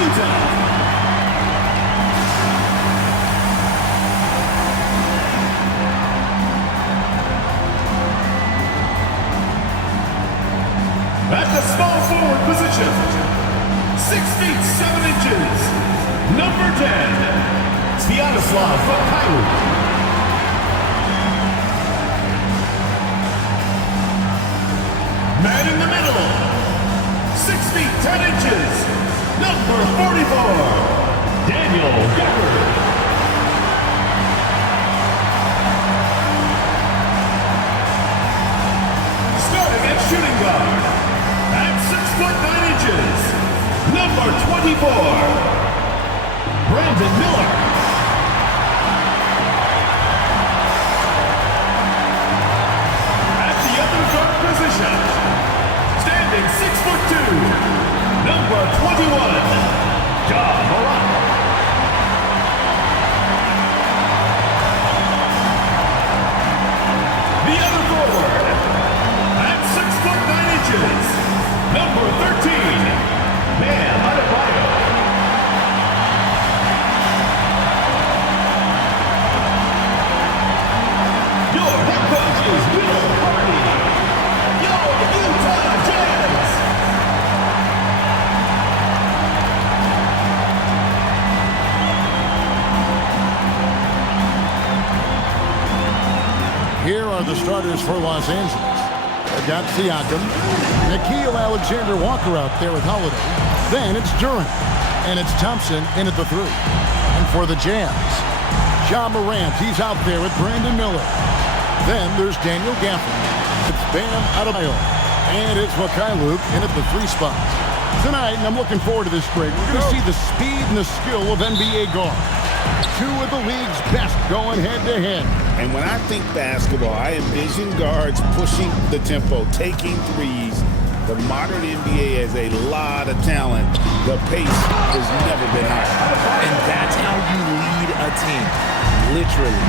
Utah. At the small forward position, 6 feet 7 inches, number 10, Sviatoslav Mikhailuk. Man in the middle, 6 feet 10 inches, number 44, Daniel Gafford. Starting at shooting guard, at 6 foot 9 inches, number 24, Brandon Miller. At the other guard position, standing 6 foot 2, number 21, Ja Morant. The other forward, at 6 foot 9 inches, number 13, Bam Adebayo. Your head coach is Will Hardy. Your Utah Jazz. Here are the starters for Los Angeles. They've got Siakam, Nickeil Alexander-Walker out there with Holiday. Then it's Duren, and it's Thompson in at the 3. And for the Jazz, Ja Morant, he's out there with Brandon Miller. Then there's Daniel Gafford. It's Bam Adebayo, and it's Mikhailuk in at the 3 spot. Tonight, and I'm looking forward to this break, we're going to see the speed and the skill of NBA guards. 2 of the league's best going head-to-head. And when I think basketball, I envision guards pushing the tempo, taking threes. The modern NBA has a lot of talent. The pace has never been higher. And that's how you lead a team, literally.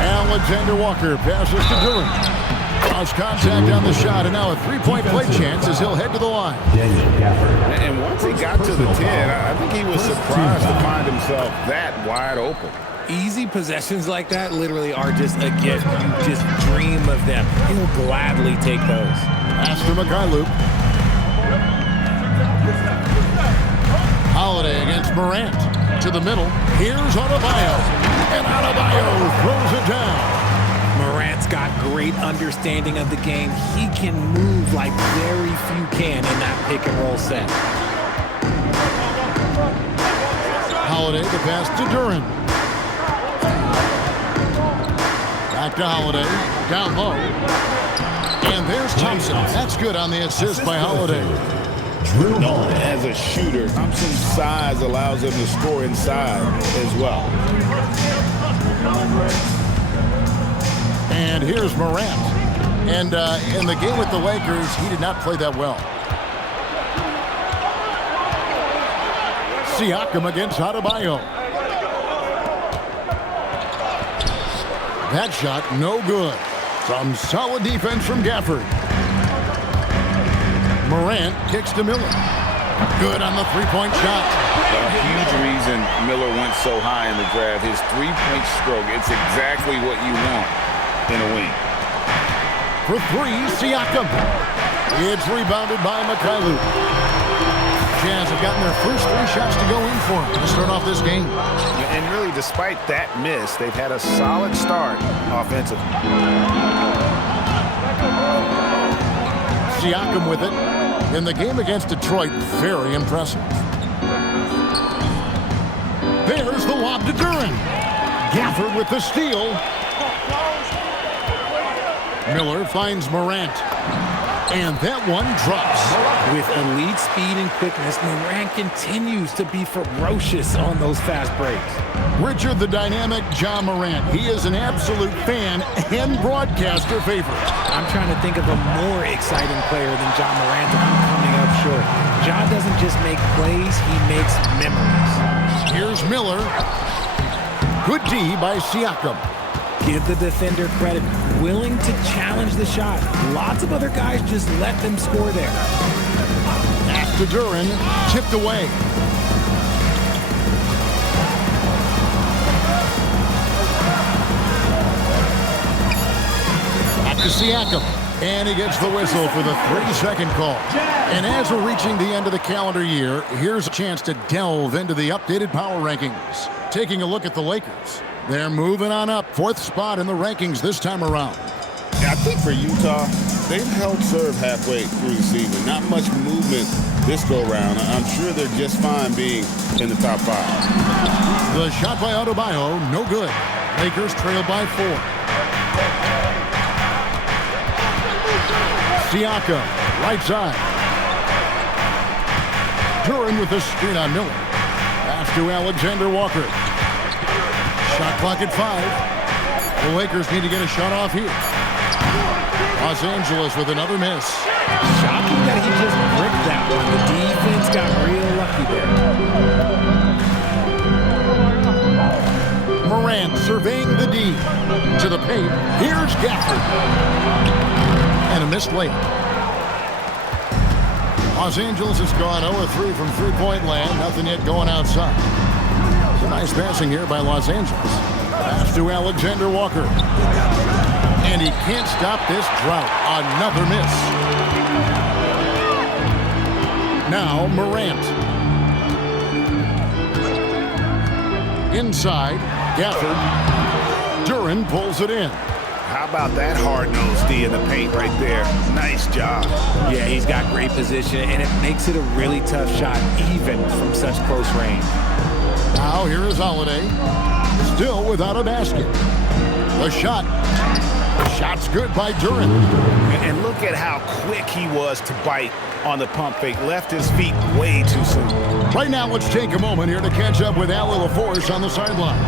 Alexander-Walker passes to Duren. Lost contact on the shot, and now a 3-point play chance as he'll head to the line. And once he got to the 10, I think he was surprised to find himself that wide open. Easy possessions like that literally are just a gift. You just dream of them. He'll gladly take those. Pass to Mikhailuk. Holiday against Morant. To the middle. Here's Adebayo. And Adebayo throws it down. Morant's got great understanding of the game. He can move like very few can in that pick-and-roll set. Holiday, the pass to Duren. Back to Holiday, down low. And there's Thompson. That's good on the assist by Holiday. As a shooter, Thompson's size allows him to score inside as well. And here's Morant. And in the game with the Lakers, he did not play that well. Siakam against Adebayo. That shot, no good. Some solid defense from Gafford. Morant kicks to Miller. Good on the three-point shot. A huge reason Miller went so high in the draft. His three-point stroke, it's exactly what you want in a wing. For 3, Siakam. It's rebounded by Mikhailuk. Jazz have gotten their first 3 shots to go in for him to start off this game. And really, despite that miss, they've had a solid start offensively. Siakam with it. In the game against Detroit, very impressive. There's the lob to Duren. Gafford with the steal. Miller finds Morant. And that one drops. With elite speed and quickness, Morant continues to be ferocious on those fast breaks. Richard, the dynamic Ja Morant. He is an absolute fan and broadcaster favorite. I'm trying to think of a more exciting player than Ja Morant, and I'm coming up short. Ja doesn't just make plays, he makes memories. Here's Miller. Good D by Siakam. Give the defender credit, willing to challenge the shot. Lots of other guys just let them score there. Pass to Duren, tipped away. Back to Siakam. And he gets the whistle for the 3-second call. And as we're reaching the end of the calendar year, here's a chance to delve into the updated power rankings. Taking a look at the Lakers. They're moving on up, 4th spot in the rankings this time around. I think for Utah, they've held serve halfway through the season. Not much movement this go-round. I'm sure they're just fine being in the top 5. The shot by Adebayo, no good. Lakers trail by 4. Siakam, right side. Duren with the screen on Miller. Pass to Alexander Walker. Shot clock at 5. The Lakers need to get a shot off here. Los Angeles with another miss. Shocking that he just bricked that one. The defense got real lucky there. Morant surveying the D. To the paint. Here's Gafford. And a missed layup. Los Angeles has gone 0-3 from three-point land. Nothing yet going outside. It's a nice passing here by Los Angeles. Pass to Alexander Walker. And he can't stop this drought. Another miss. Now Morant. Inside. Gafford. Duren pulls it in. How about that hard-nosed D in the paint right there? Nice job. Yeah, he's got great position, and it makes it a really tough shot, even from such close range. Now here is Holiday. Still without a basket. The shot. Shot's good by Duren. And look at how quick he was to bite on the pump fake. Left his feet way too soon. Right now, let's take a moment here to catch up with Allie LaForce on the sideline.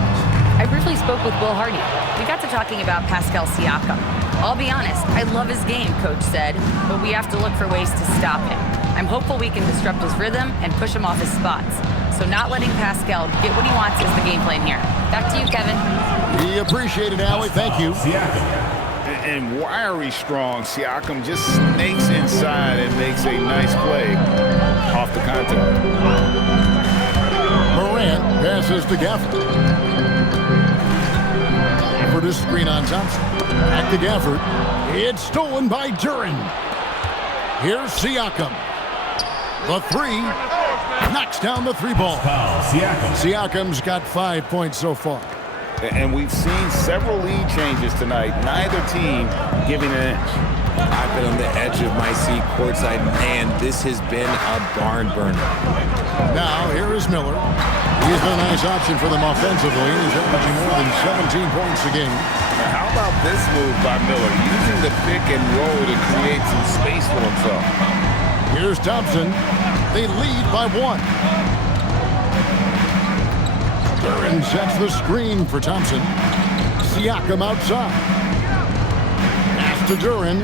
I briefly spoke with Will Hardy. We got to talking about Pascal Siakam. I'll be honest, I love his game, Coach said, but we have to look for ways to stop him. I'm hopeful we can disrupt his rhythm and push him off his spots. So not letting Pascal get what he wants is the game plan here. Back to you, Kevin. We appreciate it, Allie. Thank you. And wiry strong, Siakam just snakes inside and makes a nice play off the contact. Morant passes to Gafford. Gafford is screen on Thompson. Back to Gafford. It's stolen by Duren. Here's Siakam. The 3 knocks down the 3 ball. Siakam's got 5 points so far. And we've seen several lead changes tonight. Neither team giving an inch. I've been on the edge of my seat courtside. Man, this has been a barn burner. Now, here is Miller. He's been a nice option for them offensively. He's averaging more than 17 points a game. Now, how about this move by Miller? Using the pick and roll to create some space for himself. Here's Thompson. They lead by 1. Duren sets the screen for Thompson. Siakam outside. Pass to Duren.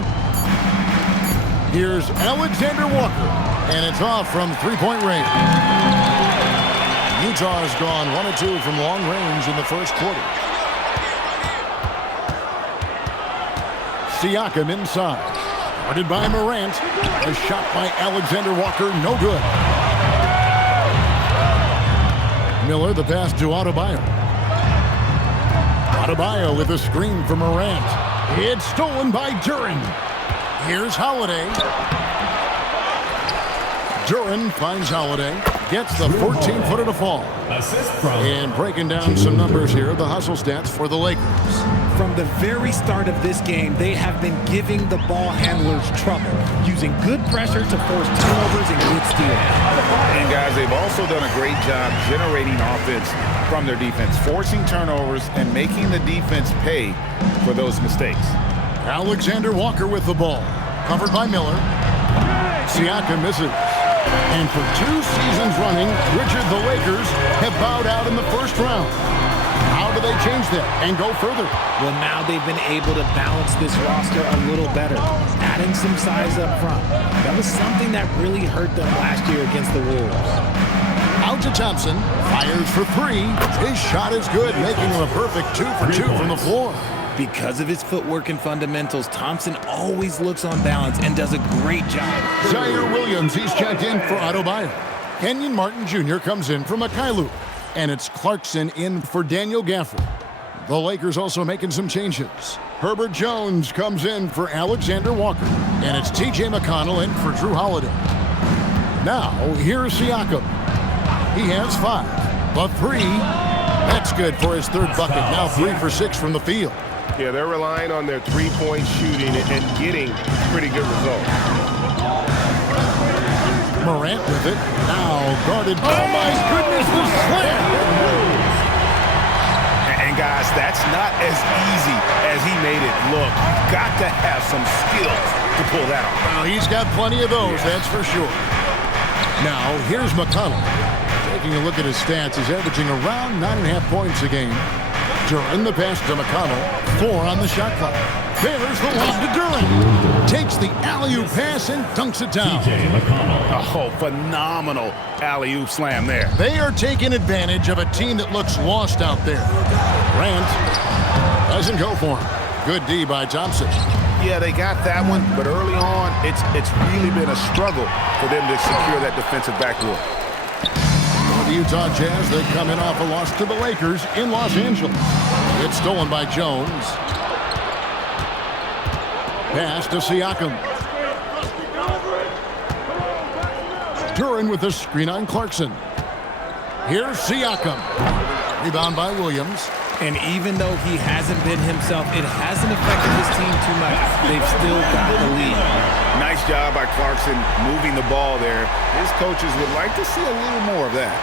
Here's Alexander Walker. And it's off from three-point range. Utah has gone 1 of 2 from long range in the first quarter. Siakam inside. Guarded by Morant. A shot by Alexander Walker. No good. Miller, the pass to Adebayo. Adebayo with a screen for Morant. It's stolen by Duren. Here's Holiday. Duren finds Holiday. Gets the 14-footer to fall. And breaking down some numbers here, the hustle stats for the Lakers. From the very start of this game, they have been giving the ball handlers trouble, using good pressure to force turnovers and good steals. And guys, they've also done a great job generating offense from their defense, forcing turnovers and making the defense pay for those mistakes. Alexander Walker with the ball. Covered by Miller. Siakam misses. And for 2 seasons running, Richard, the Lakers have bowed out in the first round. How do they change that and go further? Well, now they've been able to balance this roster a little better, adding some size up front. That was something that really hurt them last year against the Wolves. Out to Thompson, fires for 3. His shot is good, making him a perfect 2 for 2 from the floor. Because of his footwork and fundamentals, Thompson always looks on balance and does a great job. Zaire Williams, he's checked in for Adebayo. Kenyon Martin Jr. comes in for Mykhailiuk. And it's Clarkson in for Daniel Gafford. The Lakers also making some changes. Herbert Jones comes in for Alexander Walker. And it's T.J. McConnell in for Drew Holiday. Now, here's Siakam. He has 5. The 3, that's good for his 3rd bucket. Now 3 for 6 from the field. Yeah, they're relying on their three-point shooting and getting pretty good results. Morant with it. Now guarded. Oh, my goodness, the slam! And guys, that's not as easy as he made it look. Got to have some skills to pull that off. Well, he's got plenty of those, that's for sure. Now, here's McConnell. Taking a look at his stats, he's averaging around 9.5 points a game. Duran the pass to McConnell. 4 on the shot clock. There's the lob to Duran. Takes the alley-oop pass and dunks it down. T.J. McConnell. Oh, phenomenal alley-oop slam there. They are taking advantage of a team that looks lost out there. Grant doesn't go for him. Good D by Thompson. Yeah, they got that one, but early on, it's really been a struggle for them to secure that defensive backboard. The Utah Jazz, they come in off a loss to the Lakers in Los Angeles. It's stolen by Jones. Pass to Siakam. Duran with the screen on Clarkson. Here's Siakam. Rebound by Williams. And even though he hasn't been himself, it hasn't affected his team too much. They've still got the lead. Nice job by Clarkson moving the ball there. His coaches would like to see a little more of that.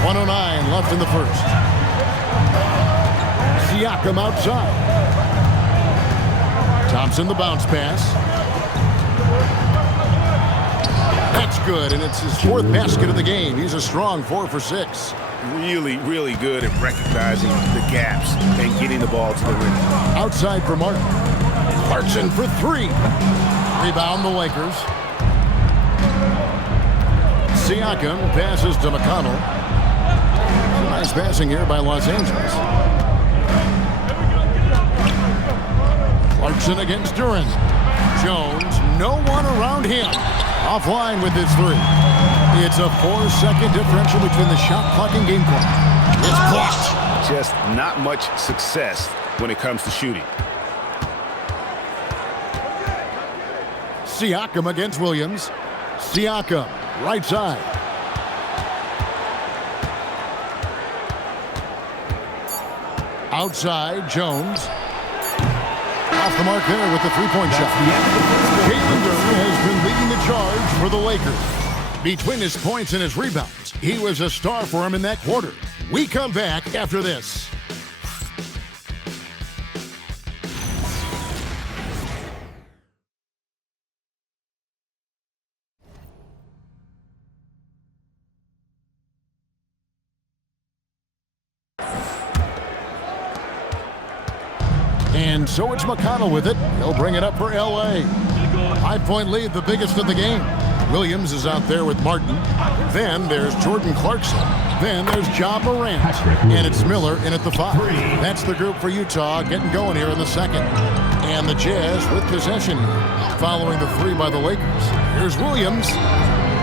1:09 left in the first. Siakam outside. Thompson the bounce pass. That's good, and it's his 4th basket of the game. He's a strong 4 for 6. Really, really good at recognizing the gaps and getting the ball to the rim. Outside for Martin. Clarkson for 3. Rebound the Lakers. Siakam passes to McConnell. Nice passing here by Los Angeles. Clarkson against Duran. Jones, no one around him. Offline with his 3. It's a 4-second differential between the shot clock and game clock. It's blocked. Just not much success when it comes to shooting. Siakam against Williams. Siakam, right side. Outside, Jones. Off the mark there with the 3-point shot. Jalen Duran has been leading the charge for the Lakers. Between his points and his rebounds, he was a star for him in that quarter. We come back after this. And so it's McConnell with it. He'll bring it up for L.A. 5-point lead, the biggest of the game. Williams is out there with Martin. Then there's Jordan Clarkson. Then there's Ja Morant. And it's Miller in at the 5. That's the group for Utah getting going here in the second. And the Jazz with possession following the 3 by the Lakers. Here's Williams.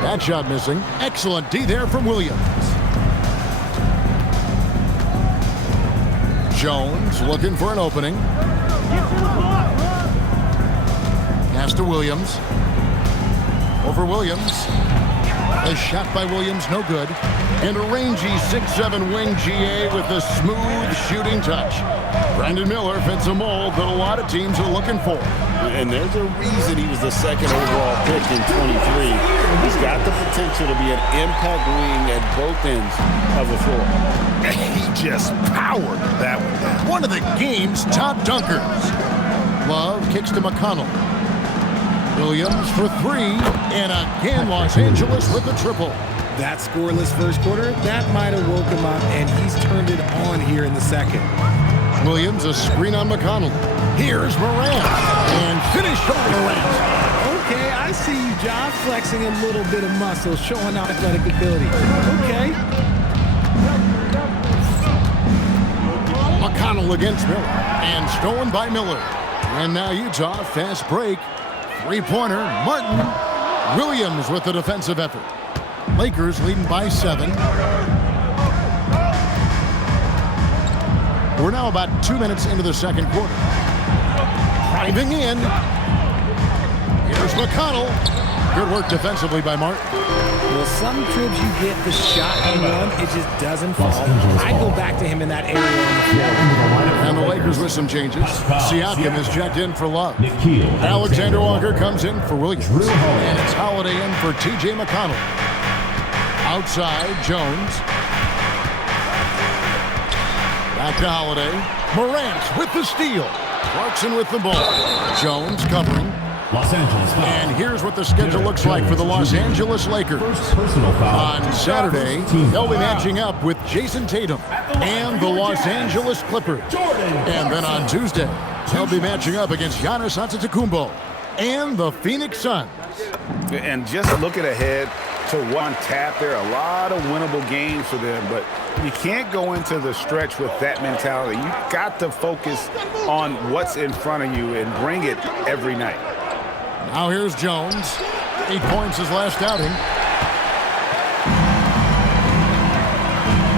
That shot missing. Excellent D there from Williams. Jones looking for an opening. Pass to Williams. Over Williams. A shot by Williams, no good. And a rangy 6'7" wing GA with a smooth shooting touch. Brandon Miller fits a mold that a lot of teams are looking for. And there's a reason he was the 2nd overall pick in 23. He's got the potential to be an impact wing at both ends of the floor. And he just powered that one down. One of the game's top dunkers. Love kicks to McConnell. Williams for 3, and again Los Angeles with the triple. That scoreless first quarter, that might have woke him up, and he's turned it on here in the second. Williams, a screen on McConnell. Here's Morant, and finished over Morant. Okay, I see you, John, flexing a little bit of muscle, showing off athletic ability. Okay. McConnell McConnell against Miller. And stolen by Miller. And now Utah, fast break. Three-pointer, Martin. Williams with the defensive effort. Lakers leading by 7. We're now about 2 minutes into the second quarter. Driving in. Here's McConnell. Good work defensively by Martin. Well, some cribs you get the shot and one, it just doesn't fall. I go back to him in that area on the floor. And the Lakers with some changes. Siakam is checked in for Love. Alexander Walker comes in for Williams. And it's Holiday in for T.J. McConnell. Outside, Jones. Back to Holiday. Morant with the steal. Clarkson with the ball. Jones covering. Los Angeles foul. And here's what the schedule looks like for the Los Angeles Lakers. Personal foul. On Saturday, they'll be matching up with Jason Tatum and the Los Angeles Clippers. And then on Tuesday, they'll be matching up against Giannis Antetokounmpo and the Phoenix Suns. And just looking ahead to one tap, there are a lot of winnable games for them, but you can't go into the stretch with that mentality. You've got to focus on what's in front of you and bring it every night. Now here's Jones. 8 points his last outing.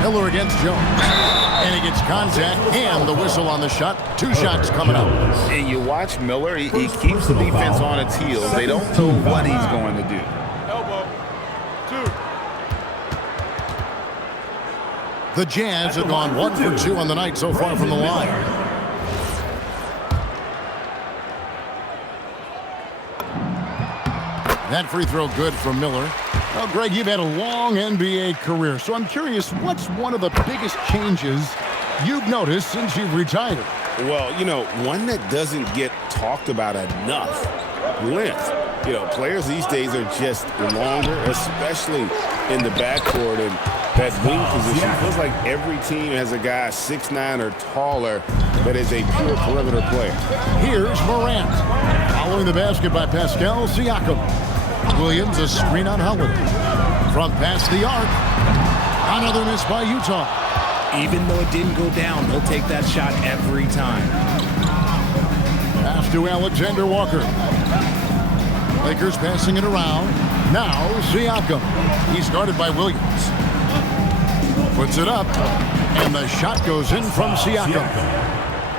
Miller against Jones. And he gets contact and the whistle on the shot. 2 shots coming up. And you watch Miller, he keeps the defense on its heels. They don't know what he's going to do. The Jazz have gone 1 for 2 on the night so far from the line. That free throw good from Miller. Well, Greg, you've had a long NBA career, so I'm curious, what's one of the biggest changes you've noticed since you've retired? Well, one that doesn't get talked about enough, length. Players these days are just longer, especially in the backcourt, and that wing position. It feels like every team has a guy 6'9" or taller that is a pure perimeter player. Here's Morant. Following the basket by Pascal Siakam. Williams, a screen on Holiday. From past the arc. Another miss by Utah. Even though it didn't go down, they'll take that shot every time. Pass to Alexander Walker. Lakers passing it around. Now Siakam. He's guarded by Williams. Puts it up. And the shot goes in from Siakam.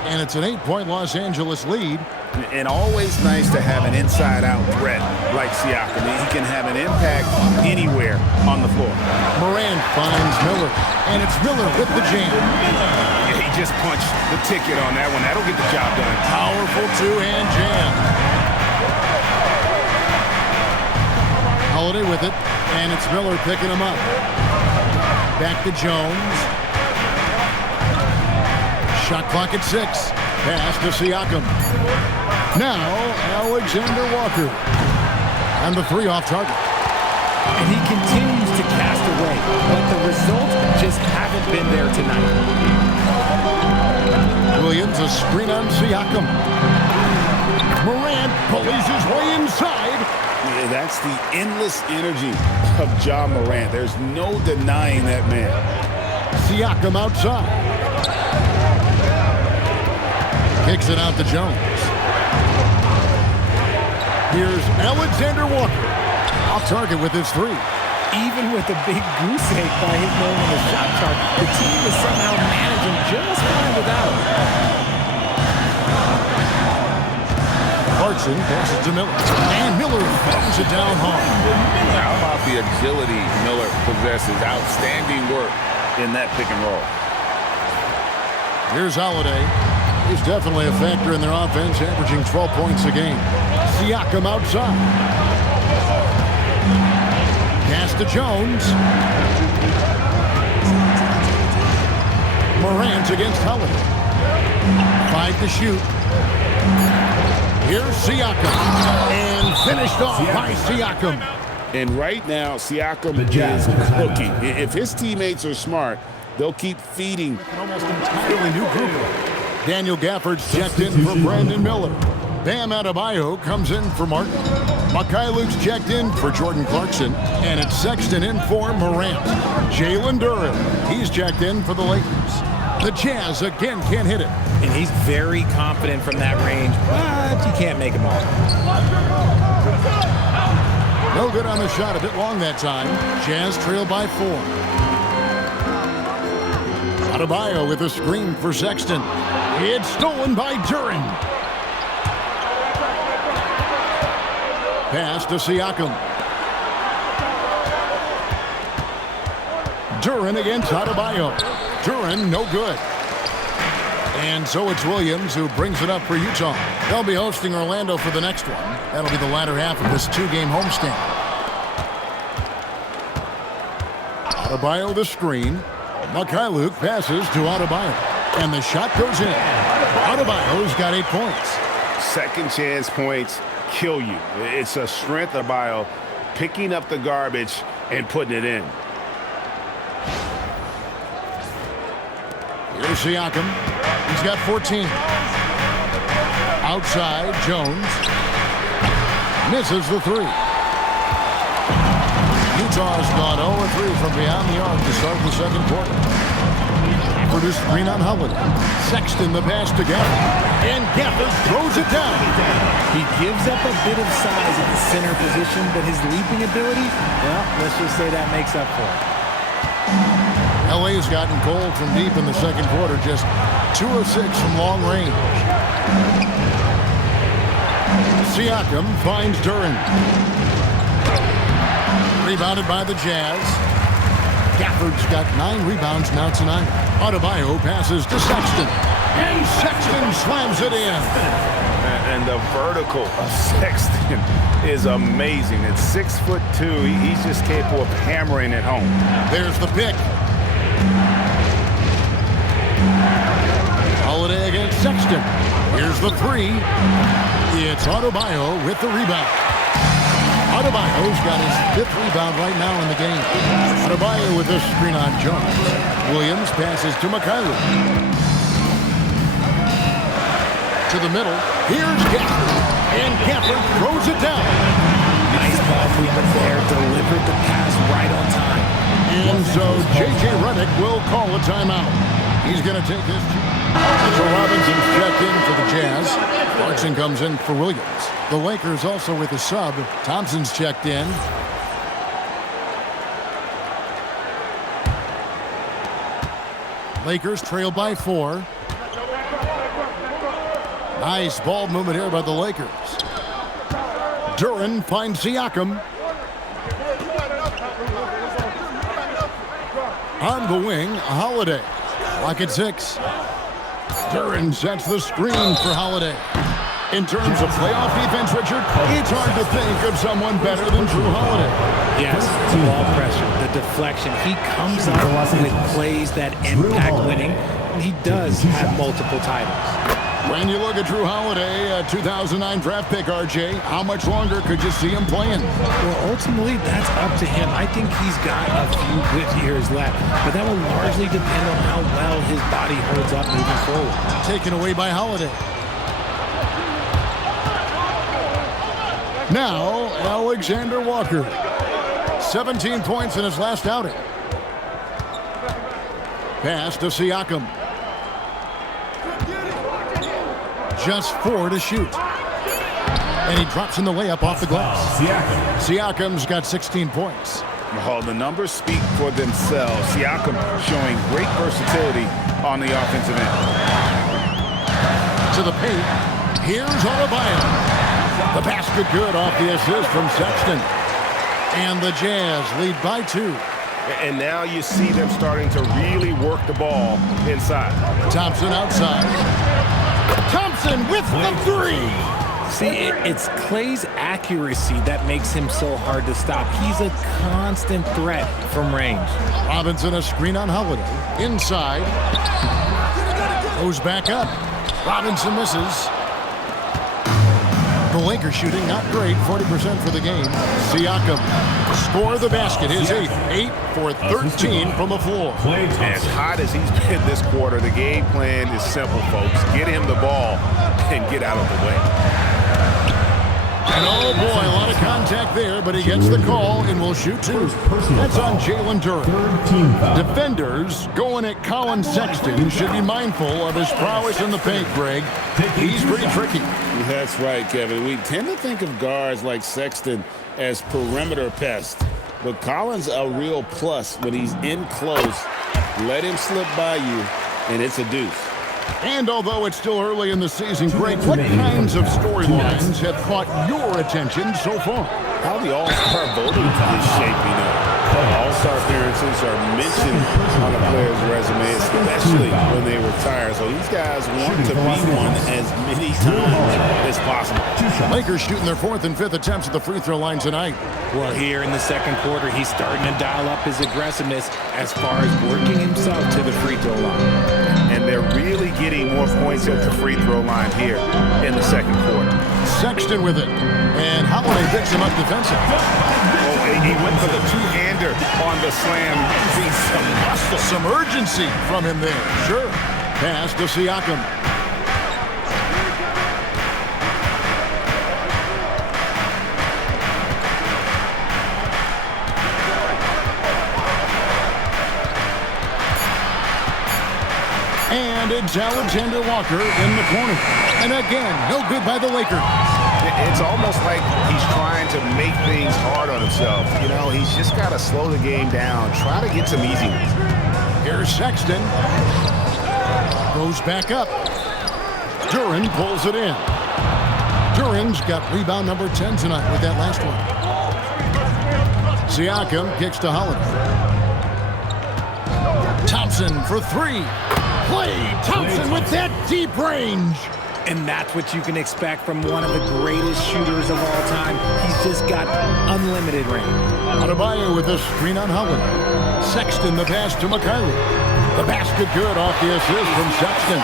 And it's an 8-point Los Angeles lead. And always nice to have an inside-out threat like Siakam. He can have an impact anywhere on the floor. Morant finds Miller, and it's Miller with the jam. Yeah, he just punched the ticket on that one. That'll get the job done. Powerful two-hand jam. Holiday with it, and it's Miller picking him up. Back to Jones. Shot clock at 6. Pass to Siakam. Now, Alexander Walker. And the 3 off target. And he continues to cast away, but the results just haven't been there tonight. Williams, a screen on Siakam. Morant pulleys his way inside. Yeah, that's the endless energy of Ja Morant. There's no denying that man. Siakam outside. Kicks it out to Jones. Here's Alexander Walker. Off target with his 3. Even with a big goose egg by his name on the shot chart, the team is somehow managing just fine without him. Clarkson passes to Miller. And Miller throws it down hard. How about the agility Miller possesses? Outstanding work in that pick and roll. Here's Holiday. He's definitely a factor in their offense, averaging 12 points a game. Siakam outside. Pass to Jones. Morant against Holiday. 5 to shoot. Here's Siakam. And finished off by Siakam. And right now, Siakam is cooking. If his teammates are smart, they'll keep feeding. An almost entirely new group. Daniel Gafford's checked in for Brandon Miller. Bam Adebayo comes in for Martin. Luke's checked in for Jordan Clarkson. And it's Sexton in for Morant. Jalen Duren, he's checked in for the Lakers. The Jazz again can't hit it. And he's very confident from that range, but you can't make him all. No good on the shot. A bit long that time. Jazz trail by 4. Adebayo with a screen for Sexton. It's stolen by Duren. Pass to Siakam. Duren against Adebayo. Duren, no good. And so it's Williams who brings it up for Utah. They'll be hosting Orlando for the next one. That'll be the latter half of this 2-game homestand. Adebayo the screen. Mikhailuk passes to Adebayo. And the shot goes in. Adebayo's got 8 points. Second chance points kill you. It's a strength of Adebayo picking up the garbage and putting it in. Here's Siakam. He's got 14. Outside, Jones. Misses the 3. Utah's gone 0-3 from beyond the arc to start the second quarter. Produced screen on Holiday. Sexton the pass to Gafford. And Gafford throws it down. He gives up a bit of size at the center position, but his leaping ability, well, let's just say that makes up for it. LA's gotten cold from deep in the second quarter, just 2 of 6 from long range. Siakam finds Duren. Rebounded by the Jazz. Gafford's got 9 rebounds now tonight. Adebayo passes to Sexton. And Sexton slams it in. And the vertical of Sexton is amazing. At 6'2", he's just capable of hammering it home. There's the pick. Holiday against Sexton. Here's the 3. It's Adebayo with the rebound. Adebayo's got his 5th rebound right now in the game. Adebayo with a screen on Jones. Williams passes to Mikhailuk. To the middle. Here's Gafford. And Gafford throws it down. Nice ball movement there. Delivered the pass right on time. And so J.J. Redick will call a timeout. He's going to take this. So Robinson's checked in for the Jazz. Clarkson comes in for Williams. The Lakers also with a sub. Thompson's checked in. Lakers trail by 4. Nice ball movement here by the Lakers. Duren finds Siakam. On the wing, Holiday. Lock at 6. Duren sets the screen for Holiday. In terms of playoff defense, Richard, it's hard to think of someone better than Jrue Holiday. Yes, ball pressure, the deflection. He comes up with plays that impact winning, and he does have multiple titles. When you look at Jrue Holiday, a 2009 draft pick, RJ, how much longer could you see him playing? Well, ultimately, that's up to him. I think he's got a few good years left, but that will largely depend on how well his body holds up moving forward. Taken away by Holiday. Now, Alexander Walker. 17 points in his last outing. Pass to Siakam. Just 4 to shoot. And he drops in the layup off the glass. Siakam's got 16 points. Well, the numbers speak for themselves. Siakam showing great versatility on the offensive end. To the paint. Here's Adebayo. The basket good off the assist from Sexton. And the Jazz lead by 2. And now you see them starting to really work the ball inside. Thompson outside. Thompson with the 3. See, it's Klay's accuracy that makes him so hard to stop. He's a constant threat from range. Robinson a screen on Holiday. Inside. Goes back up. Robinson misses. The Lakers shooting not great, 40% for the game. Siakam score the basket, his 8th. 8 for 13 from the floor. As hot as he's been this quarter, the game plan is simple, folks. Get him the ball and get out of the way. And oh boy, a lot of contact there, but he gets the call and will shoot two. That's on Jalen Duren. Defenders going at Colin Sexton should be mindful of his prowess in the paint, Greg. He's pretty tricky. That's right, Kevin. We tend to think of guards like Sexton as perimeter pests, but Colin's a real plus when he's in close. Let him slip by you, and it's a deuce. And although it's still early in the season, Greg, what kinds of storylines have caught your attention so far? How the All-Star voting is shaping up. All-Star appearances are mentioned on a player's resume, especially when they retire. So these guys want to be one as many times as possible. Lakers shooting their fourth and fifth attempts at the free throw line tonight. Well, here in the second quarter, he's starting to dial up his aggressiveness as far as working himself to the free throw line. And they're really getting more points at the free throw line here in the second quarter. Sexton with it. And Holiday picks him up defensively. Oh, he went for the two-hander on the slam. Some muscle. Some urgency from him there. Sure. Pass to Siakam. And it's Alexander Walker in the corner. And again, no good by the Lakers. It's almost like he's trying to make things hard on himself. You know, he's just got to slow the game down, try to get some easy ones. Here's Sexton. Goes back up. Duren pulls it in. Duren's got rebound number 10 tonight with that last one. Siakam kicks to Holiday. Thompson for three. Klay Thompson with that deep range. And that's what you can expect from one of the greatest shooters of all time. He's just got unlimited range. Adebayo with a screen on Holiday. Sexton the pass to Mikhaili. The basket good off the assist from Sexton.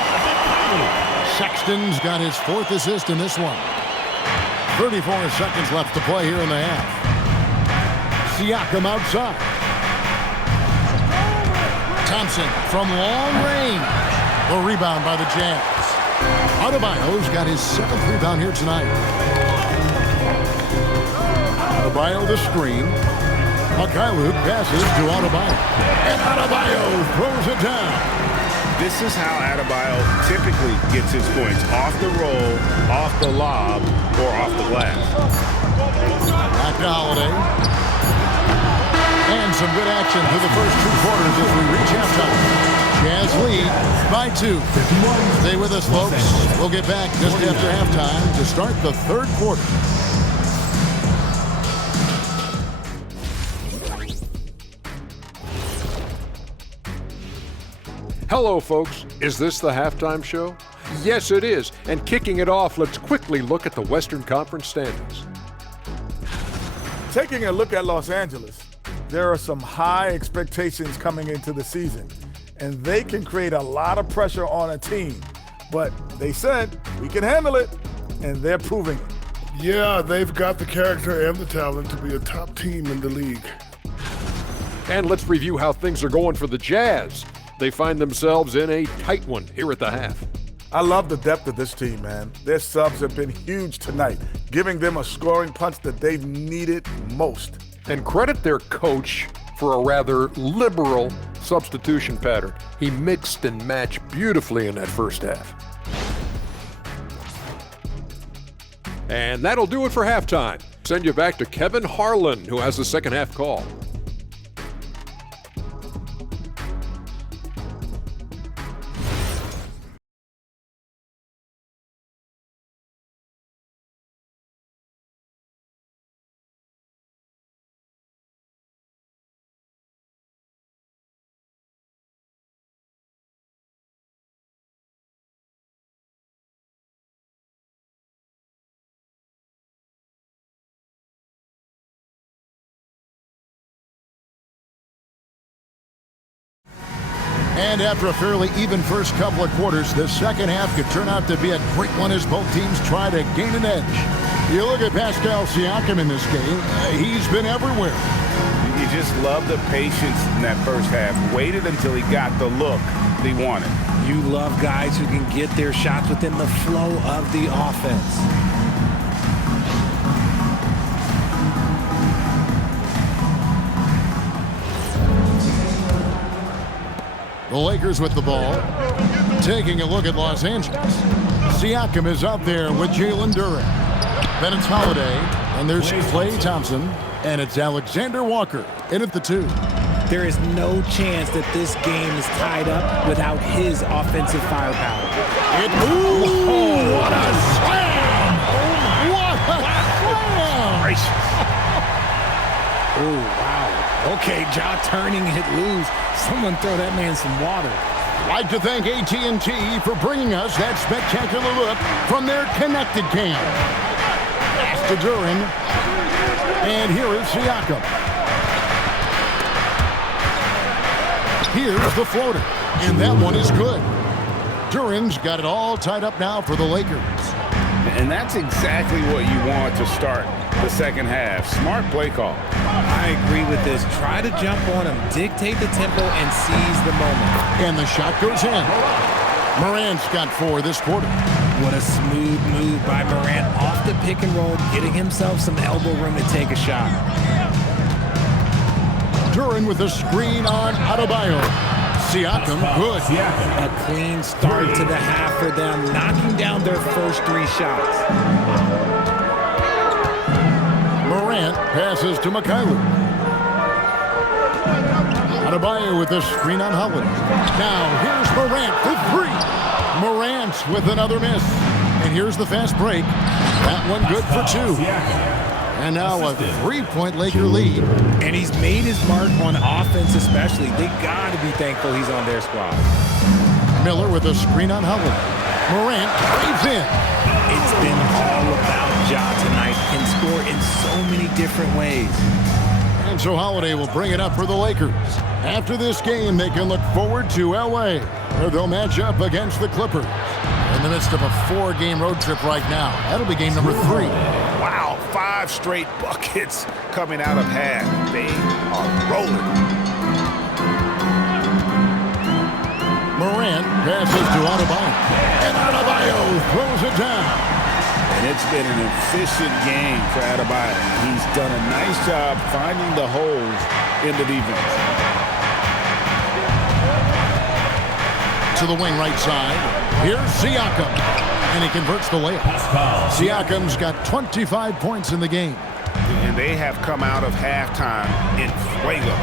Sexton's got his fourth assist in this one. 34 seconds left to play here in the half. Siakam outside. Thompson from long range. The rebound by the Jazz. Adebayo's got his seventh rebound here tonight. Adebayo the screen. Mikhaili passes to Adebayo. And Adebayo throws it down. This is how Adebayo typically gets his points. Off the roll, off the lob, or off the glass. Back to Holiday. And some good action through the first two quarters as we reach halftime. Jazz lead by 2. Stay with us, folks. We'll get back just after halftime to start the third quarter. Hello, folks. Is this the halftime show? Yes, it is. And kicking it off, let's quickly look at the Western Conference standings. Taking a look at Los Angeles, there are some high expectations coming into the season, and they can create a lot of pressure on a team. But they said, we can handle it, and they're proving it. Yeah, they've got the character and the talent to be a top team in the league. And let's review how things are going for the Jazz. They find themselves in a tight one here at the half. I love the depth of this team, man. Their subs have been huge tonight, giving them a scoring punch that they've needed most. And credit their coach for a rather liberal substitution pattern. He mixed and matched beautifully in that first half. And that'll do it for halftime. Send you back to Kevin Harlan, who has the second half call. And after a fairly even first couple of quarters, the second half could turn out to be a great one as both teams try to gain an edge. You look at Pascal Siakam in this game, he's been everywhere. You just love the patience in that first half. Waited until he got the look he wanted. You love guys who can get their shots within the flow of the offense. The Lakers with the ball. Taking a look at Los Angeles. Siakam is out there with Jalen Duren. Then it's Holiday. And there's Klay Thompson. And it's Alexander Walker in at the 2. There is no chance that this game is tied up without his offensive firepower. Ooh, what a slam! What a slam! Oh, wow. Okay, Ja turning it loose. Someone throw that man some water. Like to thank AT&T for bringing us that spectacular look from their connected cam. Pass to Duren. And here is Siakam. Here's the floater, and that one is good. Duren's got it all tied up now for the Lakers. And that's exactly what you want to start the second half. Smart play call. I agree with this. Try to jump on him, dictate the tempo, and seize the moment. And the shot goes in. Morant's got 4 this quarter. What a smooth move by Morant off the pick and roll, getting himself some elbow room to take a shot. Duren with a screen on Adebayo. Siakam, good. A clean start to the half for them, knocking down their first 3 shots. Morant passes to Mikhailuk. Adebayo with a screen on Holiday. Now here's Morant for 3. Morant with another miss. And here's the fast break. That one good for 2. And now a 3-point Laker lead. And he's made his mark on offense especially. They got to be thankful he's on their squad. Miller with a screen on Holiday. Morant drives in. It's been all about Ja tonight. Can score in so many different ways. And so Holiday will bring it up for the Lakers. After this game, they can look forward to L.A., where they'll match up against the Clippers. In the midst of a 4-game road trip right now. That'll be game number 3. Wow, 5 straight buckets coming out of half. They are rolling. Morant passes to Adebayo. And Adebayo throws it down. And it's been an efficient game for Adebayo. He's done a nice job finding the holes in the defense. To the wing right side. Here's Siakam. And he converts the layup. Siakam's got 25 points in the game. And they have come out of halftime in fuego.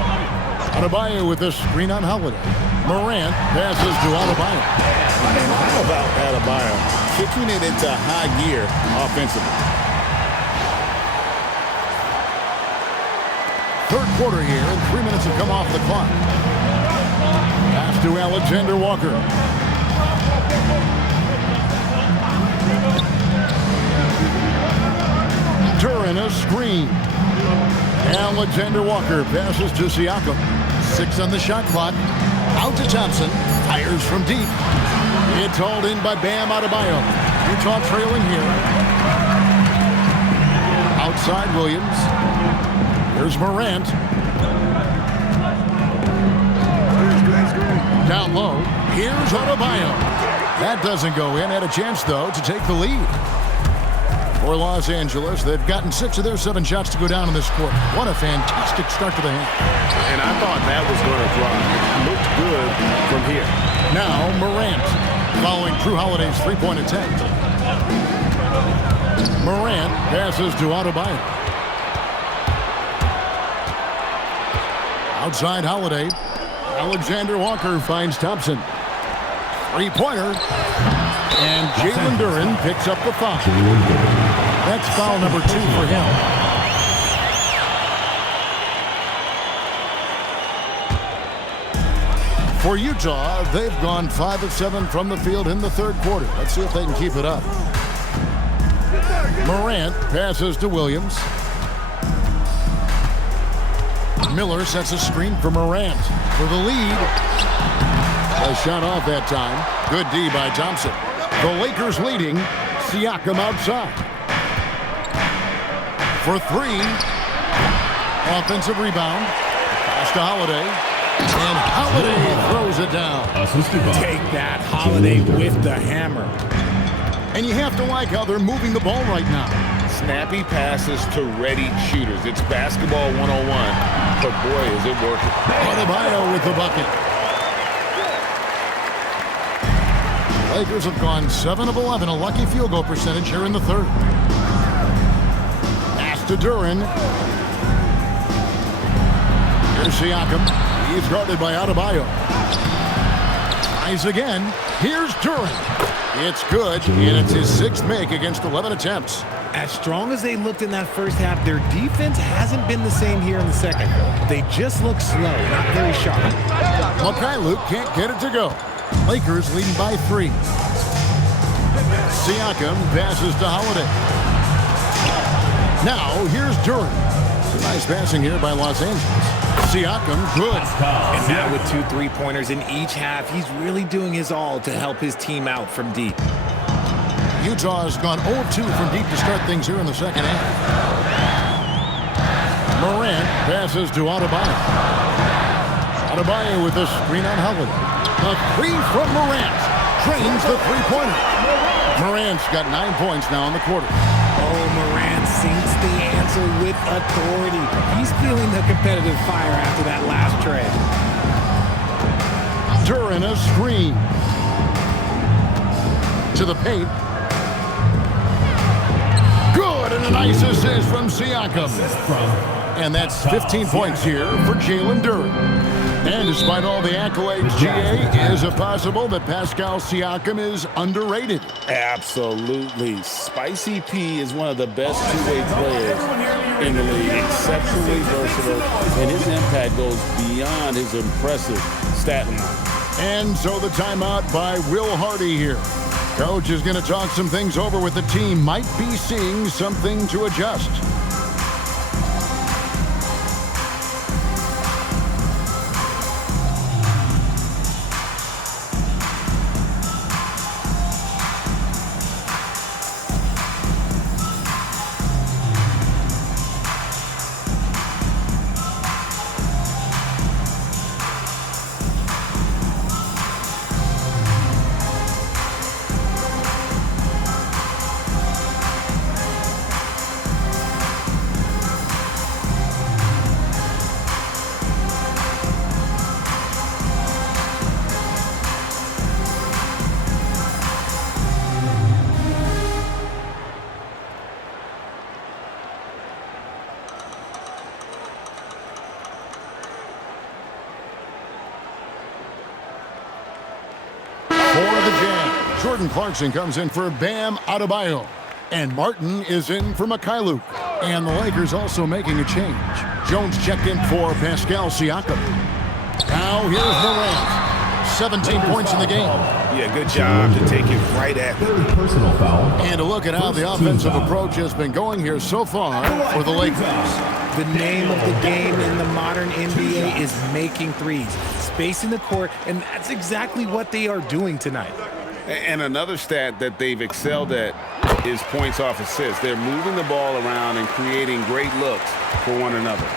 Adebayo with a screen on Holiday. Morant passes to Adebayo. And how about Adebayo kicking it into high gear offensively? Third quarter here, and 3 minutes have come off the clock. Pass to Alexander Walker. Duren a screen. Alexander Walker passes to Siakam. 6 on the shot clock. Out to Thompson. Fires from deep. It's hauled in by Bam Adebayo. Utah trailing here. Outside Williams. Here's Morant. Down low. Here's Adebayo. That doesn't go in. Had a chance, though, to take the lead. For Los Angeles, they've gotten 6 of their 7 shots to go down in this quarter. What a fantastic start to the half. And I thought that was going to drop. It looked good from here. Now Morant, following Drew Holiday's 3-point attempt. Morant passes to Adebayo. Outside Holiday. Alexander Walker finds Thompson. 3-pointer. And Jalen Duren picks up the foul. That's foul number 2 for him. For Utah, they've gone 5 of 7 from the field in the third quarter. Let's see if they can keep it up. Morant passes to Williams. Miller sets a screen for Morant for the lead. A shot off that time. Good D by Thompson. The Lakers leading. Siakam outside. For 3. Offensive rebound. Pass to Holiday. And Holiday throws it down. Take that, Holiday with the hammer. And you have to like how they're moving the ball right now. Snappy passes to ready shooters. It's basketball 101, but boy, is it working. Adebayo with the bucket. Lakers have gone 7 of 11, a lucky field goal percentage here in the third. Pass to Duren. Here's Siakam. He's guarded by Adebayo. Tries again. Here's Duren. It's good, and it's his 6th make against 11 attempts. As strong as they looked in that first half, their defense hasn't been the same here in the second. They just look slow, not very sharp. Mykhailiuk can't get it to go. Lakers leading by 3. Siakam passes to Holiday. Now, here's Duren. Nice passing here by Los Angeles. Siakam, good. And now with 2 3-pointers in each half, he's really doing his all to help his team out from deep. Utah has gone 0-2 from deep to start things here in the second half. Morant passes to Adebayo. Adebayo with the screen on Holiday. A 3 from Morant. Drains the 3-pointer. Morant's got 9 points now in the quarter. Oh, Morant sinks the answer with authority. He's feeling the competitive fire after that last trade. Duren a screen. To the paint. Good, and a nice assist from Siakam. And that's 15 points here for Jalen Duren. And despite all the accolades, GA, is it possible that Pascal Siakam is underrated? Absolutely. Spicy P is one of the best two-way players in the league. Exceptionally versatile, and his impact goes beyond his impressive stat line. And so the timeout by Will Hardy here. Coach is going to talk some things over with the team. Might be seeing something to adjust. Jordan Clarkson comes in for Bam Adebayo. And Martin is in for Mykhailiuk. And the Lakers also making a change. Jones checked in for Pascal Siakam. Now here's Morant. 17 points in the game. Yeah, good job to take it right at him. Personal foul. And to look at how the offensive approach has been going here so far for the Lakers. The name of the game in the modern NBA is making threes, spacing the court, and that's exactly what they are doing tonight. And another stat that they've excelled at is points off assists. They're moving the ball around and creating great looks for one another.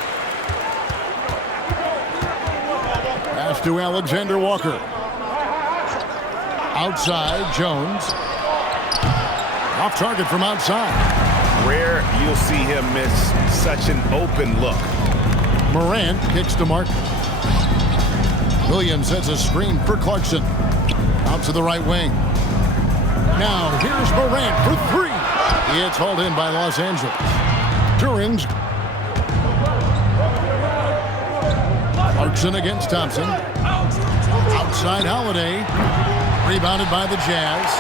Pass to Alexander Walker. Outside, Jones. Off target from outside. Rare you'll see him miss such an open look. Morant kicks to Martin. Williams sets a screen for Clarkson. Out to the right wing. Now here's Morant for 3. It's hauled in by Los Angeles. Duren's. Clarkson against Thompson. Outside Holiday. Rebounded by the Jazz.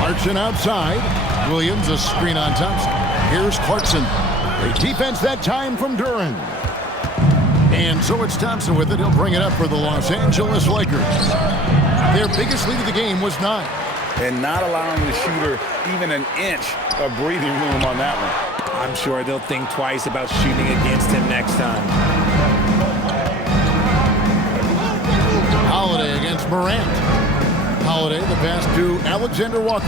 Clarkson outside. Williams a screen on Thompson. Here's Clarkson. A defense that time from Duren. And so it's Thompson with it. He'll bring it up for the Los Angeles Lakers. Their biggest lead of the game was 9. And not allowing the shooter even an inch of breathing room on that one. I'm sure they'll think twice about shooting against him next time. Holiday against Morant. Holiday, the pass to Alexander Walker.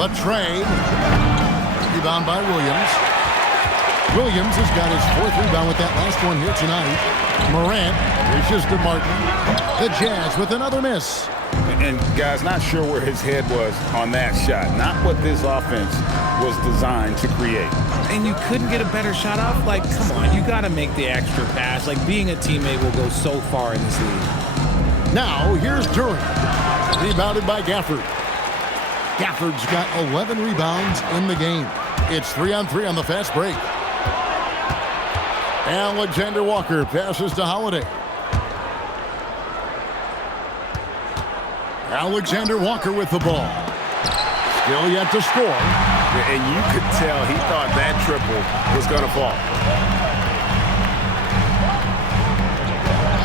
The trade. Rebound by Williams. Williams has got his 4th rebound with that last one here tonight. Morant reaches to Martin. The Jazz with another miss. And guys, not sure where his head was on that shot. Not what this offense was designed to create. And you couldn't get a better shot off? Like, come on, you got to make the extra pass. Like, being a teammate will go so far in this league. Now, here's Duren. Rebounded by Gafford. Gafford's got 11 rebounds in the game. It's 3-on-3 on the fast break. Alexander Walker passes to Holiday. Alexander Walker with the ball. Still yet to score. And you could tell he thought that triple was going to fall.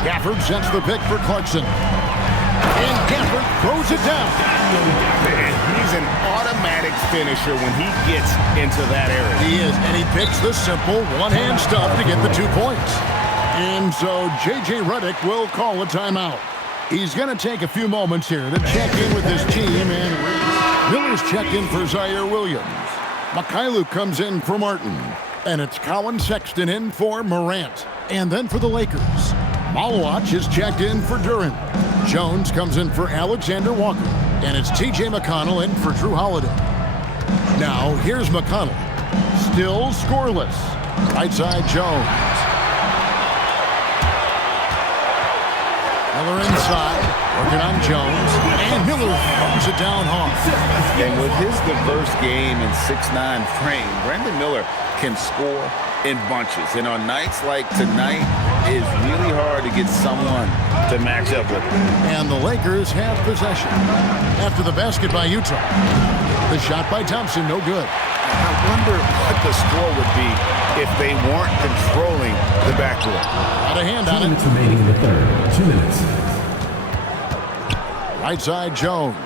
Gafford sets the pick for Clarkson. And Gafford throws it down. And he's an automatic finisher when he gets into that area. He is, and he picks the simple one-hand stuff to get the 2 points. And so J.J. Redick will call a timeout. He's going to take a few moments here to check in with his team, and Miller's checked in for Zaire Williams. Mikhailuk comes in for Martin, and it's Colin Sexton in for Morant. And then for the Lakers, Malawach is checked in for Duren. Jones comes in for Alexander Walker, and it's T.J. McConnell in for Drew Holiday. Now, here's McConnell, still scoreless. Right side, Jones. Miller inside, working on Jones, and Miller throws it down hard. And with his diverse game and 6'9" frame, Brandon Miller can score in bunches. And on nights like tonight, it's really hard to get someone to match up with him. And the Lakers have possession. After the basket by Utah. The shot by Thompson, no good. I wonder what the score would be if they weren't controlling the backcourt. Got a hand on it. 2 minutes remaining in the third. 2 minutes. Right side, Jones.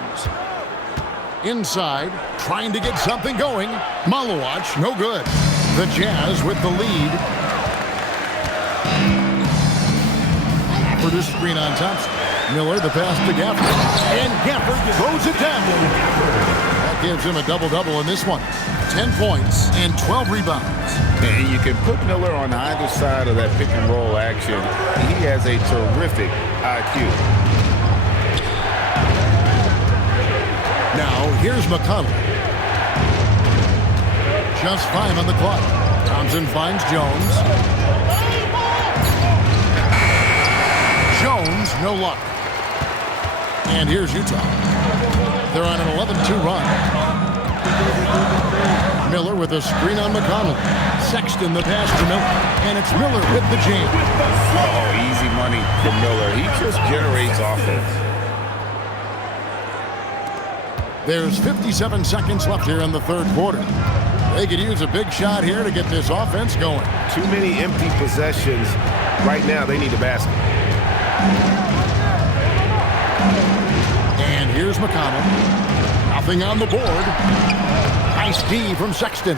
Inside, trying to get something going. Malawach, no good. The Jazz with the lead. For the screen on Thompson. Miller, the pass to Gafford. And Gafford throws it down. That gives him a double-double in this one. 10 points and 12 rebounds. And you can put Miller on either side of that pick-and-roll action. He has a terrific IQ. Now, here's McConnell. Just 5 on the clock. Thompson finds Jones. Jones, no luck. And here's Utah. They're on an 11-2 run. Miller with a screen on McConnell. Sexton the pass to Miller. And it's Miller with the jam. Oh, easy money for Miller. He just generates offense. There's 57 seconds left here in the third quarter. They could use a big shot here to get this offense going. Too many empty possessions. Right now, they need a basket. And here's McConnell. Nothing on the board. Nice D from Sexton.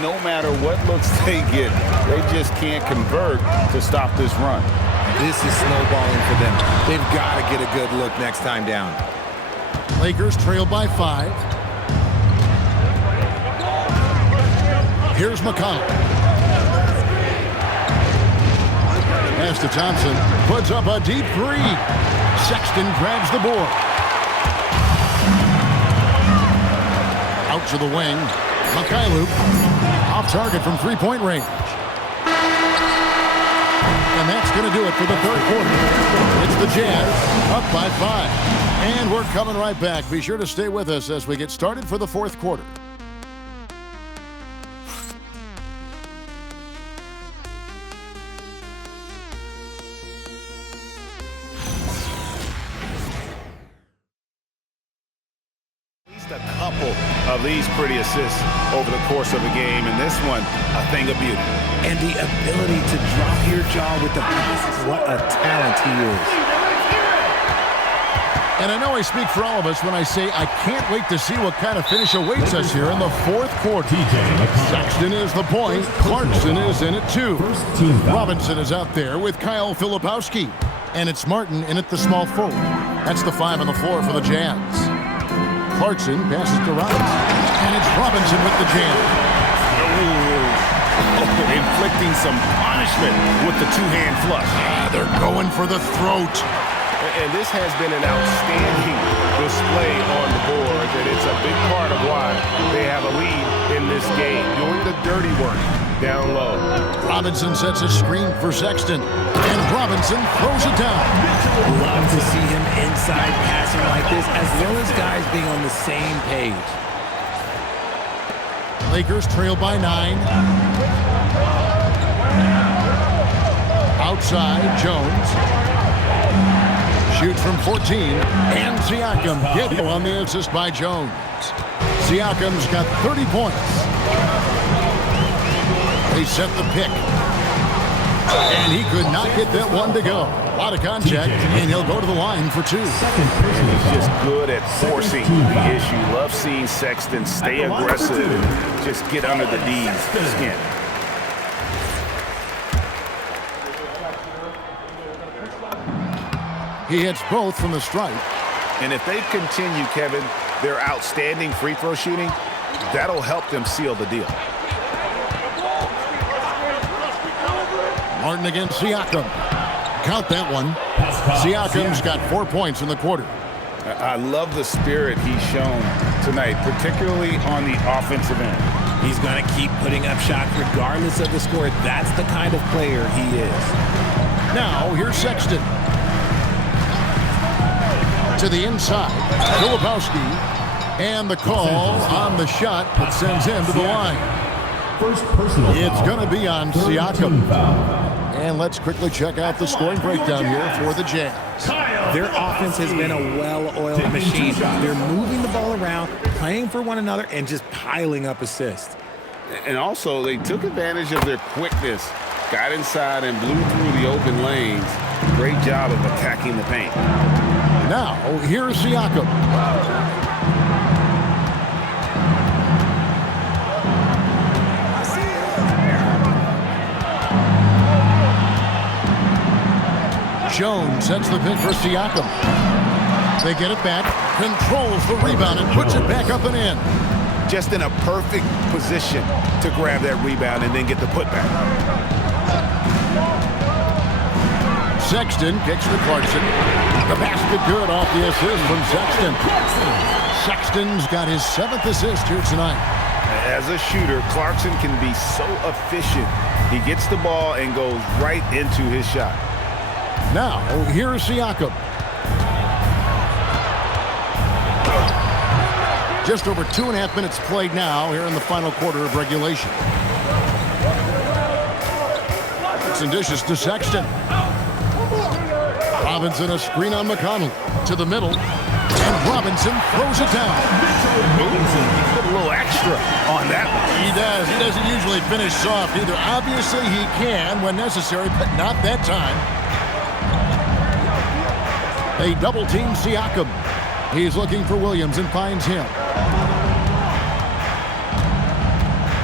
No matter what looks they get, they just can't convert to stop this run. This is snowballing for them. They've got to get a good look next time down. Lakers trail by 5. Here's McConnell. Pass to Thompson. Puts up a deep 3. Sexton grabs the board. Out to the wing. Mikhailuk. Off target from 3-point range. And that's going to do it for the third quarter. It's the Jazz up by 5. And we're coming right back. Be sure to stay with us as we get started for the fourth quarter. A couple of these pretty assists over the course of a game, and this one, a thing of beauty. And the ability to drop your jaw with the passes. What a talent he is. And I know I speak for all of us when I say I can't wait to see what kind of finish awaits us here in the fourth quarter. Sexton is the point. Clarkson is in it too. Robinson is out there with Kyle Filipowski. And it's Martin in at the small forward. That's the 5 on the floor for the Jazz. Clarkson passes to Robinson. And it's Robinson with the jam. Inflicting some punishment with the two-hand flush. They're going for the throat. And this has been an outstanding display on the board, and it's a big part of why they have a lead in this game, doing the dirty work down low. Robinson sets a screen for Sexton, and Robinson throws it down. Love to see him inside passing like this, as well as guys being on the same page. Lakers trail by 9. Outside, Jones. Shoots from 14, and Siakam hit on the assist by Jones. Siakam's got 30 points. They set the pick. And he could not get that one to go. A lot of contact, and he'll go to the line for 2. And he's just good at forcing the issue. Love seeing Sexton stay aggressive and just get under the D's skin. He hits both from the stripe. And if they continue, Kevin, their outstanding free throw shooting, that'll help them seal the deal. Martin against Siakam. Count that one. Siakam's got 4 points in the quarter. I love the spirit he's shown tonight, particularly on the offensive end. He's going to keep putting up shots regardless of the score. That's the kind of player he is. Now, here's Sexton. To the inside, Filipowski, and the call on the shot that sends him to the line. First personal It's foul. going to be on Third Siakam. team foul. And let's quickly check out the scoring breakdown here for the Jazz. Their offense has been a well-oiled machine. They're moving the ball around, playing for one another, and just piling up assists. And also, they took advantage of their quickness, got inside and blew through the open lanes. Great job of attacking the paint. Now, here's Siakam. Jones sets the pick for Siakam. They get it back, controls the rebound, and puts it back up and in. Just in a perfect position to grab that rebound and then get the putback. Sexton kicks to Clarkson. The basket good off the assist from Sexton. Sexton's got his 7th assist here tonight. As a shooter, Clarkson can be so efficient. He gets the ball and goes right into his shot. Now, here's Siakam. Just over 2.5 minutes played now here in the final quarter of regulation. Some dishes to Sexton. Robinson a screen on McConnell. To the middle. And Robinson throws it down. Put a little extra on that one. He does. He doesn't usually finish soft either. Obviously, he can when necessary, but not that time. They double-team Siakam. He's looking for Williams and finds him.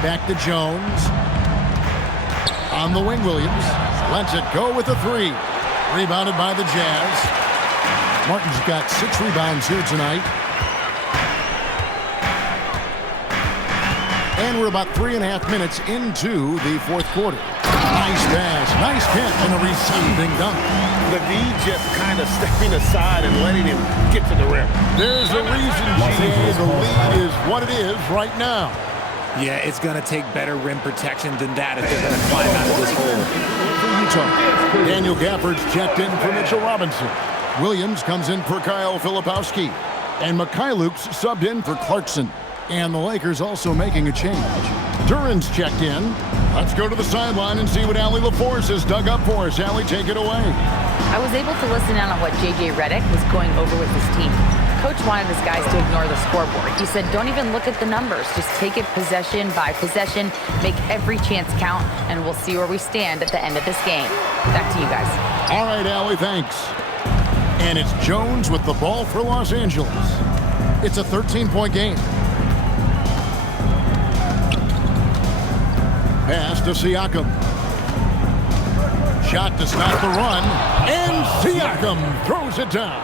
Back to Jones. On the wing, Williams. Lets it go with a 3. Rebounded by the Jazz. Martin's got 6 rebounds here tonight. And we're about 3.5 minutes into the 4th quarter. Nice pass, nice catch, and a resounding dunk. Levine just kind of stepping aside and letting him get to the rim. There's a reason, GA, the lead is what it is right now. Yeah, it's going to take better rim protection than that if they're going to climb out of this hole. For Utah, Daniel Gafford's checked in for Mitchell Robinson. Williams comes in for Kyle Filipowski. And Mikhailuk's subbed in for Clarkson. And the Lakers also making a change. Duran's checked in. Let's go to the sideline and see what Allie LaForce has dug up for us. Allie, take it away. I was able to listen in on what J.J. Redick was going over with his team. Coach wanted his guys to ignore the scoreboard. He said, don't even look at the numbers. Just take it possession by possession, make every chance count, and we'll see where we stand at the end of this game. Back to you guys. All right, Allie, thanks. And it's Jones with the ball for Los Angeles. It's a 13-point game. Pass to Siakam. Shot to stop the run, and Siakam throws it down.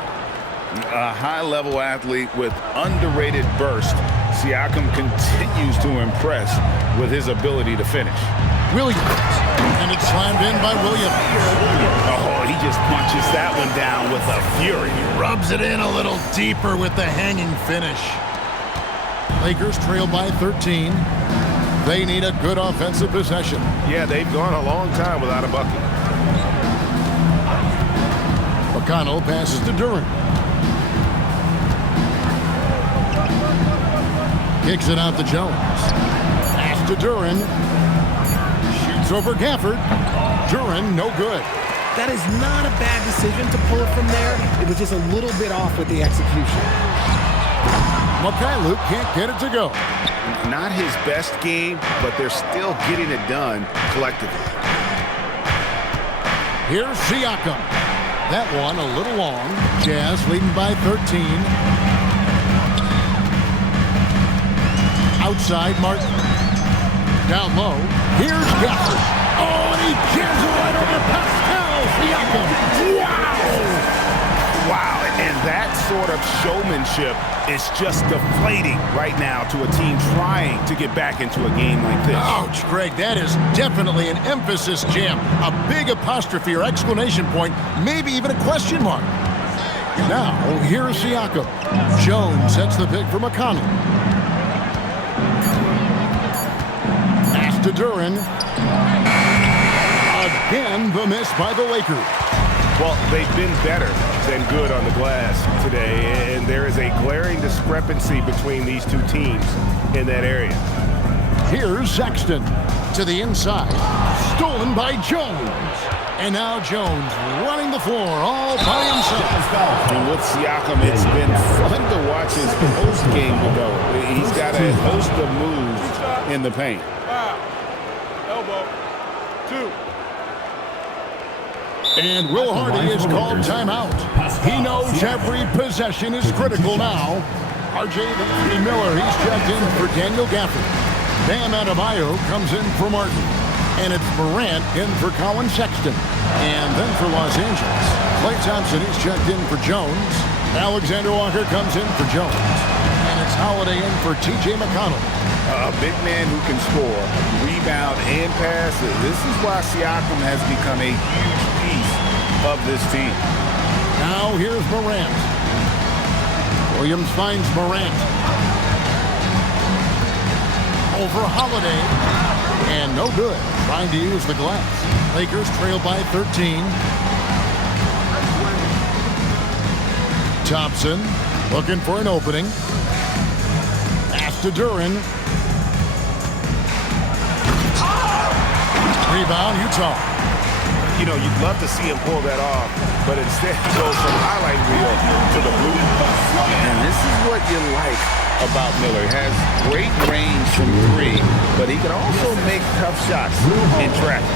A high-level athlete with underrated burst. Siakam continues to impress with his ability to finish. Williams, and it's slammed in by Williams. Oh, he just punches that one down with a fury. Rubs it in a little deeper with the hanging finish. Lakers trail by 13. They need a good offensive possession. Yeah, they've gone a long time without a bucket. McConnell passes to Duren. Kicks it out to Jones. Pass to Duren. Shoots over Gafford. Duren, no good. That is not a bad decision to pull it from there. It was just a little bit off with the execution. Mykhailiuk can't get it to go. Not his best game, but they're still getting it done collectively. Here's Siakam. That one a little long. Jazz leading by 13. Outside, Martin. Down low. Here's Gafford. Oh, and he jams it right over Pascal Siakam. Wow, and that sort of showmanship is just deflating right now to a team trying to get back into a game like this. Ouch, Greg, that is definitely an emphasis jam. A big apostrophe or exclamation point, maybe even a question mark. Now, here's Siakam. Jones sets the pick for McConnell. Pass to Duren. Again, the miss by the Lakers. Well, they've been better than good on the glass today, and there is a glaring discrepancy between these two teams in that area. Here's Sexton to the inside. Stolen by Jones. And now Jones running the floor all by himself. And with Siakam, it's been fun to watch his post-game develop. He's got a host of moves in the paint. Elbow. 2. And Will Hardy is called timeout. He knows every possession is critical now. R.J. Miller, he's checked in for Daniel Gafford. Bam Adebayo comes in for Martin. And it's Morant in for Colin Sexton. And then for Los Angeles, Klay Thompson, he's checked in for Jones. Alexander Walker comes in for Jones. And it's Holiday in for T.J. McConnell. A big man who can score, rebound, and pass. This is why Siakam has become a huge piece of this team. Now here's Morant. Williams finds Morant. Over Holiday. And no good. Trying to use the glass. Lakers trail by 13. Thompson looking for an opening. Pass to Duren. Rebound, Utah. You know, you'd love to see him pull that off, but instead he goes from highlight reel to the blue. And this is what you like about Miller. He has great range from 3, but he can also make tough shots in traffic.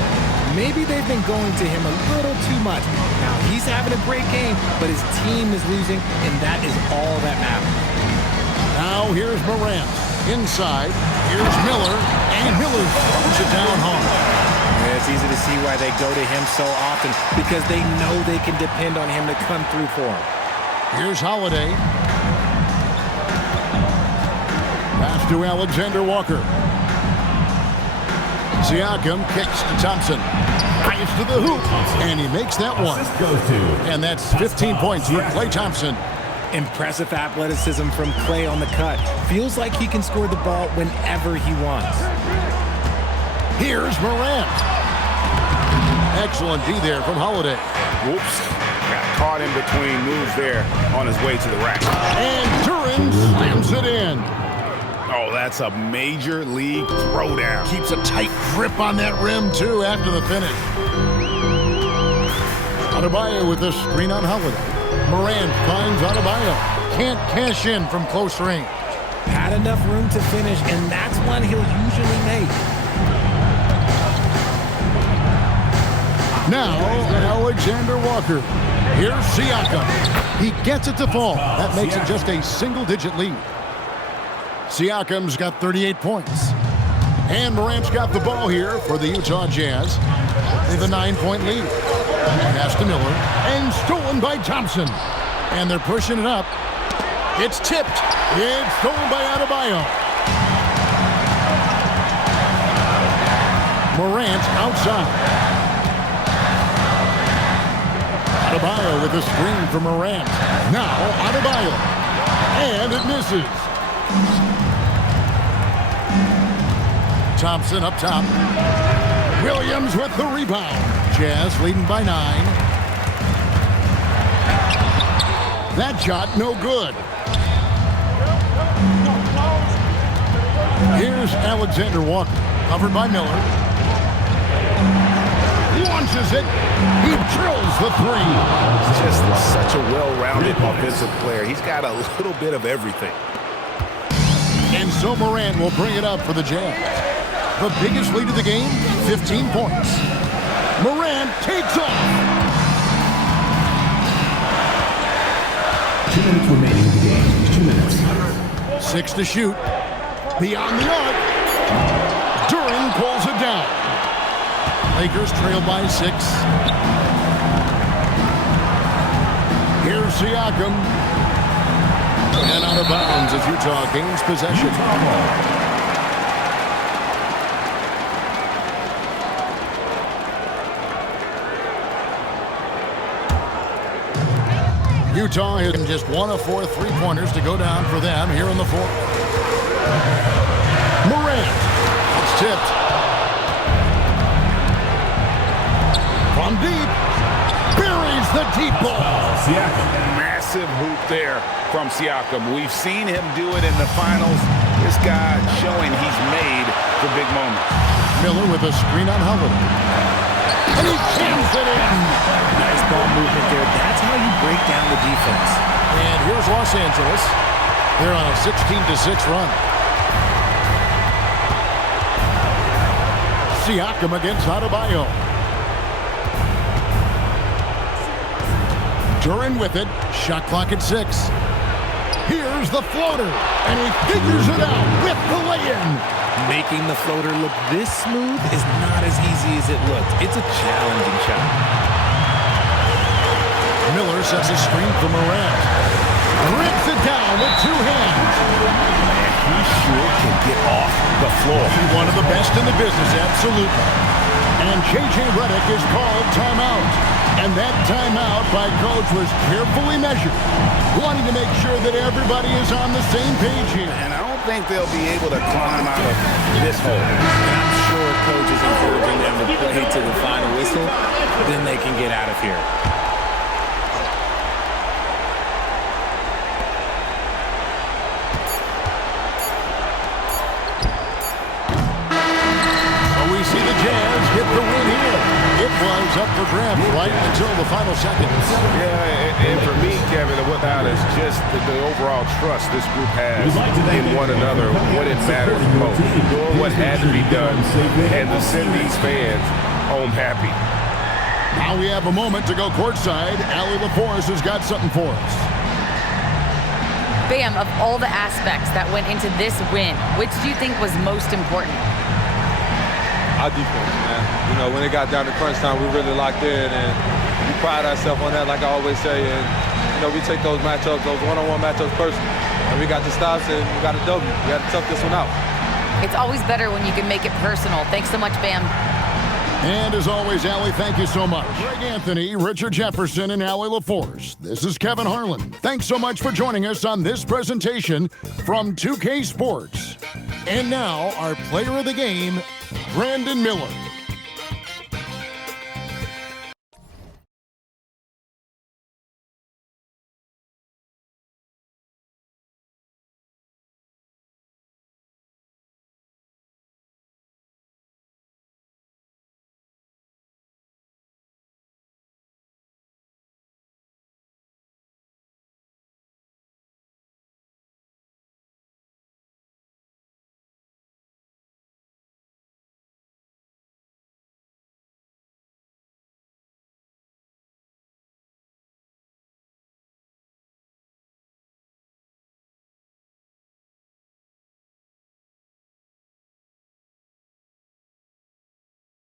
Maybe they've been going to him a little too much. Now, he's having a great game, but his team is losing, and that is all that matters. Now here's Morant. Inside, here's Miller, and Miller throws it down hard. Yeah, it's easy to see why they go to him so often, because they know they can depend on him to come through for them. Here's Holiday. Pass to Alexander Walker. Siakam kicks to Thompson. Drives to the hoop, and he makes that one. And that's 15 points for Klay Thompson. Impressive athleticism from Klay on the cut. Feels like he can score the ball whenever he wants. Here's Morant. Excellent D there from Holiday. Whoops. Got caught in between moves there on his way to the rack. And Duren slams it in. Oh, that's a major league throwdown. Keeps a tight grip on that rim, too, after the finish. Adebayo with the screen on Holiday. Morant finds Adebayo. Can't cash in from close range. Had enough room to finish, and that's one he'll usually make. Now, Alexander Walker. Here's Siakam. He gets it to fall. That makes it just a single-digit lead. Siakam's got 38 points. And Morant's got the ball here for the Utah Jazz. They have a 9-point lead. Pass to Miller. And stolen by Thompson. And they're pushing it up. It's tipped. It's stolen by Adebayo. Morant outside. Adebayo with a screen from Morant. Now Adebayo. And it misses. Thompson up top. Williams with the rebound. Jazz leading by 9. That shot no good. Here's Alexander Walker, covered by Miller. Launches it. He drills the three. He's just such a well-rounded offensive player. He's got a little bit of everything. And so Morant will bring it up for the Jazz. The biggest lead of the game, 15 points. Morant takes off. 2 minutes remaining in the game. 2 minutes. 6 to shoot. Beyond the arc. Duran pulls it down. Lakers trail by 6. Here's Siakam. And out of bounds as Utah gains possession. Utah has just 1 of 4 3-pointers to go down for them here in the fourth. Morant. It's tipped. From deep. Buries the deep ball. Massive hoop there from Siakam. We've seen him do it in the finals. This guy showing he's made for big moments. Miller with a screen on Holiday. And he jams it in. Nice ball movement there. That's how you break down the defense. And here's Los Angeles. They're on a 16-6 run. Siakam against Adebayo. Duran with it. Shot clock at 6. Here's the floater. And he figures it out with the lay-in. Making the floater look this smooth is not as easy as it looked. It's a challenging shot. Miller sets a screen for Morant. Rips it down with 2 hands. He sure can get off the floor. He's one of the best in the business, absolutely. And J.J. Redick is called timeout. And that timeout by coach was carefully measured, wanting to make sure that everybody is on the same page here. And I don't think they'll be able to climb out of this hole. And I'm sure coach is encouraging them to play to the final whistle. Then they can get out of here. So we see the Jazz get the win here. It was up for grabs right until the final seconds. Yeah, and for me, Kevin, what that is just the overall trust this group has in one another when it matters most. Doing what had to be done and to send these fans home happy. Now we have a moment to go courtside. Allie LaForce has got something for us. Bam, of all the aspects that went into this win, which do you think was most important? Our defense, man. You know, when it got down to crunch time, we really locked in, and we pride ourselves on that, like I always say. And, you know, we take those matchups, those one-on-one matchups personally. And we got the stops, and we got a W. We got to tough this one out. It's always better when you can make it personal. Thanks so much, Bam. And as always, Allie, thank you so much. Greg Anthony, Richard Jefferson, and Allie LaForce. This is Kevin Harlan. Thanks so much for joining us on this presentation from 2K Sports. And now, our player of the game, Brandon Miller.